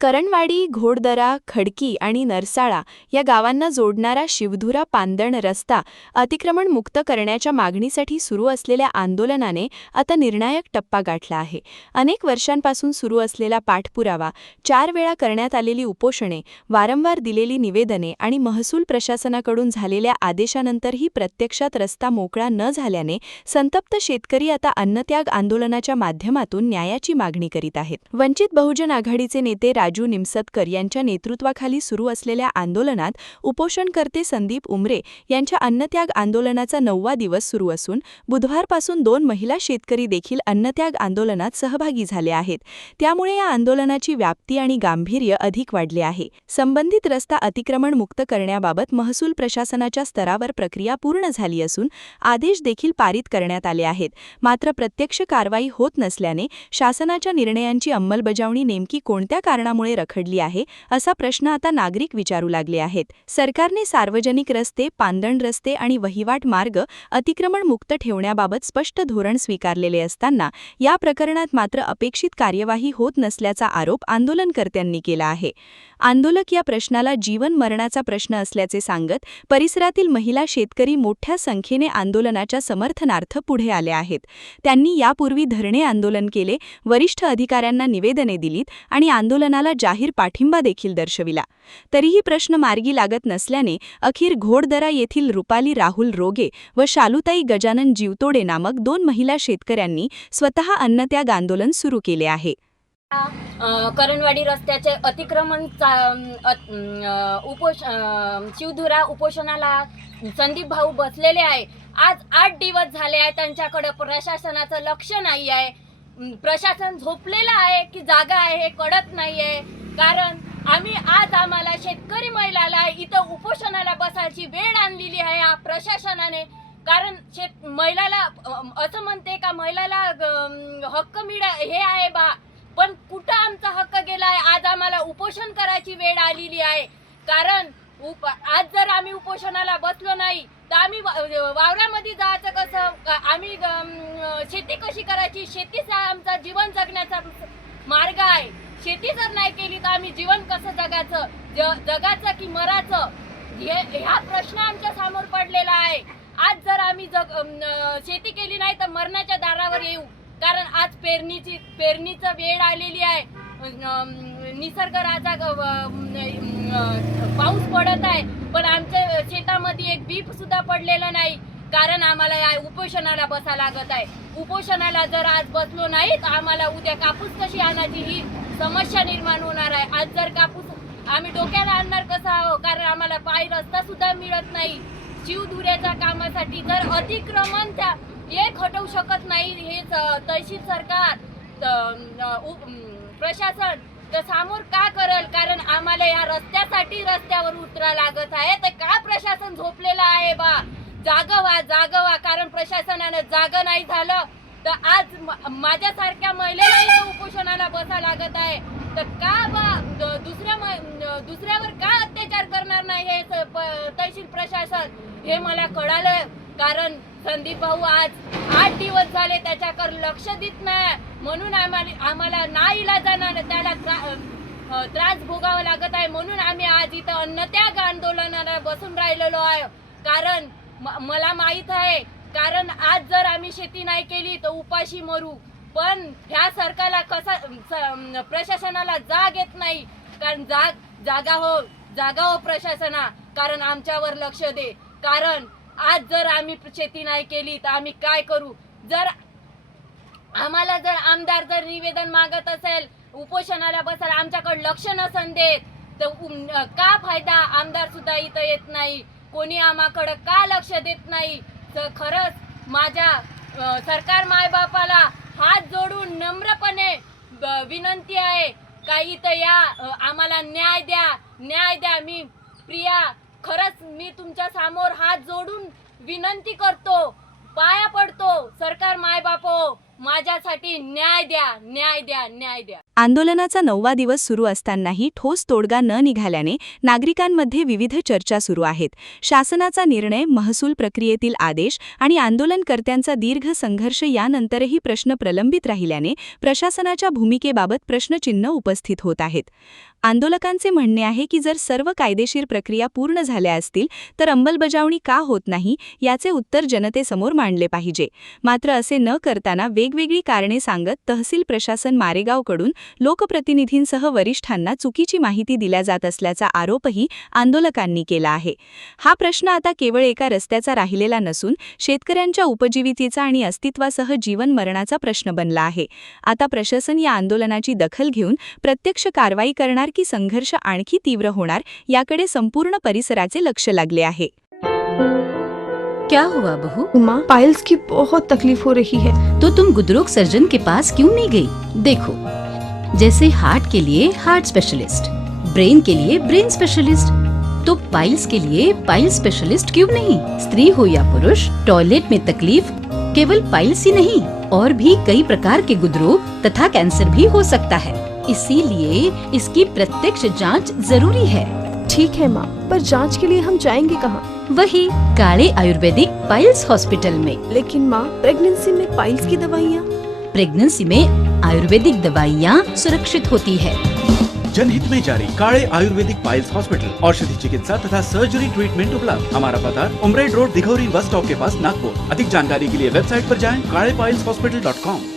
करणवाडी, घोडदरा, खडकी आणि नरसाळा या गावांना जोडणारा शिवधुरा-पांदण रस्ता अतिक्रमण मुक्त करण्याच्या मागणीसाठी सुरू असलेल्या आंदोलनाने आता निर्णायक टप्पा गाठला आहे. अनेक वर्षांपासून सुरू असलेला पाठपुरावा, 4 वेळा करण्यात आलेली उपोषणे, वारंवार दिलेली निवेदने आणि महसूल प्रशासनाकडून झालेल्या आदेशानंतरही प्रत्यक्षात रस्ता मोकळा न झाल्याने संतप्त शेतकरी आता अन्नत्याग आंदोलनाच्या माध्यमातून न्यायाची मागणी करीत आहेत. वंचित बहुजन आघाडीचे नेते राजू निमसतकर यांच्या नेतृत्वाखाली सुरू असलेल्या आंदोलनात उपोषणकर्ते संदीप उमरे यांच्या अन्नत्याग आंदोलनाचा 9वा दिवस सुरू असून बुधवारपासून 2 महिला शेतकरी देखील अन्नत्याग आंदोलनात सहभागी झाले आहेत. त्यामुळे या आंदोलनाची व्याप्ती आणि गांभीर्य अधिक वाढले आहे. संबंधित रस्ता अतिक्रमण मुक्त करण्याबाबत महसूल प्रशासनाच्या स्तरावर प्रक्रिया पूर्ण झाली असून आदेश देखील पारित करण्यात आले आहेत. मात्र प्रत्यक्ष कारवाई होत नसल्याने शासनाच्या निर्णयांची अंमलबजावणी नेमकी कोणत्या कारणामुळे रखडली आहे असा प्रश्न आता नागरिक विचारू लागले आहेत. सरकारने सार्वजनिक रस्ते, पांदण रस्ते आणि वहिवाट मार्ग अतिक्रमण मुक्त ठेवण्याबाबत स्पष्ट धोरण स्वीकारलेले असताना या प्रकरणात मात्र अपेक्षित कार्यवाही होत नसल्याचा आरोप आंदोलनकर्त्यांनी केला आहे. आंदोलक या प्रश्नाला जीवन मरणाचा प्रश्न असल्याचे सांगत परिसरातील महिला शेतकरी मोठ्या संख्येने आंदोलनाच्या समर्थनार्थ पुढे आले आहेत. त्यांनी यापूर्वी धरणे आंदोलन केले, वरिष्ठ अधिकाऱ्यांना निवेदने दिलीत आणि आंदोलनाला जाहीर पाठिंबा देखील दर्शविला. तरीही प्रश्न मार्गी लागत नसल्याने अखेर घोडदरा येथील रुपाली राहुल रोगे व शालुताई गजानन जीवतोडे नामक 2 महिला शेतकऱ्यांनी स्वतः अन्नत्याग आंदोलन सुरू केले आहे. करणवाडी रस्त्याचे अतिक्रमण शिवधुरा उपोषणाला संदीप भाऊ बसलेले आहे. आज 8 दिवस झाले आहे, त्यांच्याकडे प्रशासनाचं लक्ष नाही आहे. प्रशासन झोपलेलं आहे की जागा आहे हे कळत नाही आहे. कारण आम्हाला शेतकरी महिलाला इथं उपोषणाला बसायची वेळ आणलेली आहे या प्रशासनाने. कारण महिलाला असं म्हणते का महिलाला हक्क हे आहे बा, पण कुठं आमचा हक्क गेलाय? आज आम्हाला उपोषण करायची वेळ आलेली आहे. कारण आज जर आम्ही उपोषणाला बसलो नाही तर आम्ही वावरामध्ये जायचं कसं? आम्ही शेती कशी करायची? शेतीचा आमचा जीवन जगण्याचा मार्ग आहे. शेती जर नाही केली तर आम्ही जीवन कसं जगायचं? जगाचं की मराचं? ह्या प्रश्न आमच्या समोर पडलेला आहे. आज जर आम्ही शेती केली नाही तर मरणाच्या दारावर येऊ. कारण आज पेरणीचं वेळ आलेली आहे. निसर्ग राजा पाऊस पडत आहे, पण आमच्या शेतामध्ये एक बीप सुद्धा पडलेलं नाही. कारण आम्हाला या उपोषणाला बसा लागत आहे. उपोषणाला जर आज बसलो नाही तर आम्हाला उद्या कापूस कशी आणायची ही समस्या निर्माण होणार आहे. आज जर कापूस आम्ही डोक्याला आणणार कसा आहो? कारण आम्हाला पायी रस्ता सुद्धा मिळत नाही. शिवधुऱ्याच्या कामासाठी जर अतिक्रमण एक हटवू शकत नाही हे तहसील सरकार, प्रशासन, तर समोर का करेल? कारण आम्हाला या रस्त्यासाठी रस्त्यावर उतरा लागत आहे. तर का प्रशासन झोपलेलं आहे बा? जागवा. कारण प्रशासनानं जागा नाही झालं तर आज माझ्यासारख्या महिलेला इथं उपोषणाला बसा लागत आहे. तर का बा दुसऱ्यावर का अत्याचार करणार नाही हे तहसील प्रशासन? हे मला कळालं. कारण संदीप भाऊ आज 8 दिवस झाले त्याच्याकडे लक्ष देत नाही, म्हणून आम्हाला नाईलाजाने त्याला त्रास भोगावा लागत आहे. म्हणून आम्ही आज इथं अन्नत्याग आंदोलनाला बसून राहिलेलो आहे. कारण मला माहित आहे, कारण आज जर आम्ही शेती नाही केली तर उपाशी मरू. पण ह्या सरकारला प्रशासनाला जाग येत नाही. कारण जागा हो प्रशासना, कारण आमच्यावर लक्ष दे. कारण आज जर आम्ही शेती नाही केली तर आम्ही काय करू? जर आम्हाला आमदार निवेदन मागत असेल उपोषणाला बसायला, आमच्याकडे लक्ष नसन देत तर का फायदा? आमदार सुद्धा इथं येत नाही, कोणी आम्हाकडे का लक्ष देत नाही? तर खरंच माझ्या सरकार मायबापाला हात जोडून नम्रपणे विनंती आहे का इथं या, आम्हाला न्याय द्या. मी प्रिया, खरंच मी तुमच्या समोर हात जोडून विनंती करतो, पाया पडतो. सरकार मायबापो, माझ्यासाठी न्याय द्या. आंदोलनाचा 9वा दिवस सुरू असतानाही ठोस तोडगा न निघाल्याने नागरिकांमध्ये विविध चर्चा सुरू आहेत. शासनाचा निर्णय, महसूल प्रक्रियेतील आदेश आणि आंदोलनकर्त्यांचा दीर्घ संघर्ष यानंतरही प्रश्न प्रलंबित राहिल्याने प्रशासनाच्या भूमिकेबाबत प्रश्नचिन्ह उपस्थित होत आहेत. आंदोलकांचे म्हणणे आहे की जर सर्व कायदेशीर प्रक्रिया पूर्ण झाल्या असतील तर अंमलबजावणी का होत नाही याचे उत्तर जनतेसमोर मांडले पाहिजे. मात्र असे न करताना वेगवेगळी कारणे सांगत तहसील प्रशासन मारेगावकडून लोकप्रतिनिधींसह वरिष्ठांना चुकीची माहिती दिल्या जात असल्याचा आरोपही आंदोलकांनी केला आहे. हा प्रश्न आता केवळ एका रस्त्याचा राहिलेला नसून शेतकऱ्यांच्या उपजीविकेचा आणि अस्तित्वासह जीवन मरणाचा प्रश्न बनला आहे. आता प्रशासन या आंदोलनाची दखल घेऊन प्रत्यक्ष कारवाई करणार की संघर्ष आणखी तीव्र होणार याकडे संपूर्ण परिसराचे लक्ष लागले आहे. क्या हुआ बहू? माँ, पाइल्स की बहुत तकलीफ हो रही है. तो तुम गुदरोग सर्जन के पास क्यों नहीं गई? देखो, जैसे हार्ट के लिए हार्ट स्पेशलिस्ट, ब्रेन के लिए ब्रेन स्पेशलिस्ट, तो पाइल्स के लिए पाइल्स स्पेशलिस्ट क्यों नहीं? स्त्री हो या पुरुष, टॉयलेट में तकलीफ केवल पाइल्स ही नहीं और भी कई प्रकार के गुदरोग तथा कैंसर भी हो सकता है. इसीलिए इसकी प्रत्यक्ष जांच जरूरी है. ठीक है माँ, पर जांच के लिए हम जाएंगे कहाँ? वही काले आयुर्वेदिक पाइल्स हॉस्पिटल में. लेकिन माँ, प्रेगनेंसी में पाइल्स की दवाइयाँ. प्रेगनेंसी में आयुर्वेदिक दवाइयाँ सुरक्षित होती है. जनहित में जारी. काळे आयुर्वेदिक पाइल्स हॉस्पिटल, औषधि चिकित्सा तथा सर्जरी ट्रीटमेंट उपलब्ध. हमारा पता उमरेड रोड, दिघौरी बस स्टॉप के पास, नागपुर. अधिक जानकारी के लिए वेबसाइट पर जाएं kalepileshospital.com.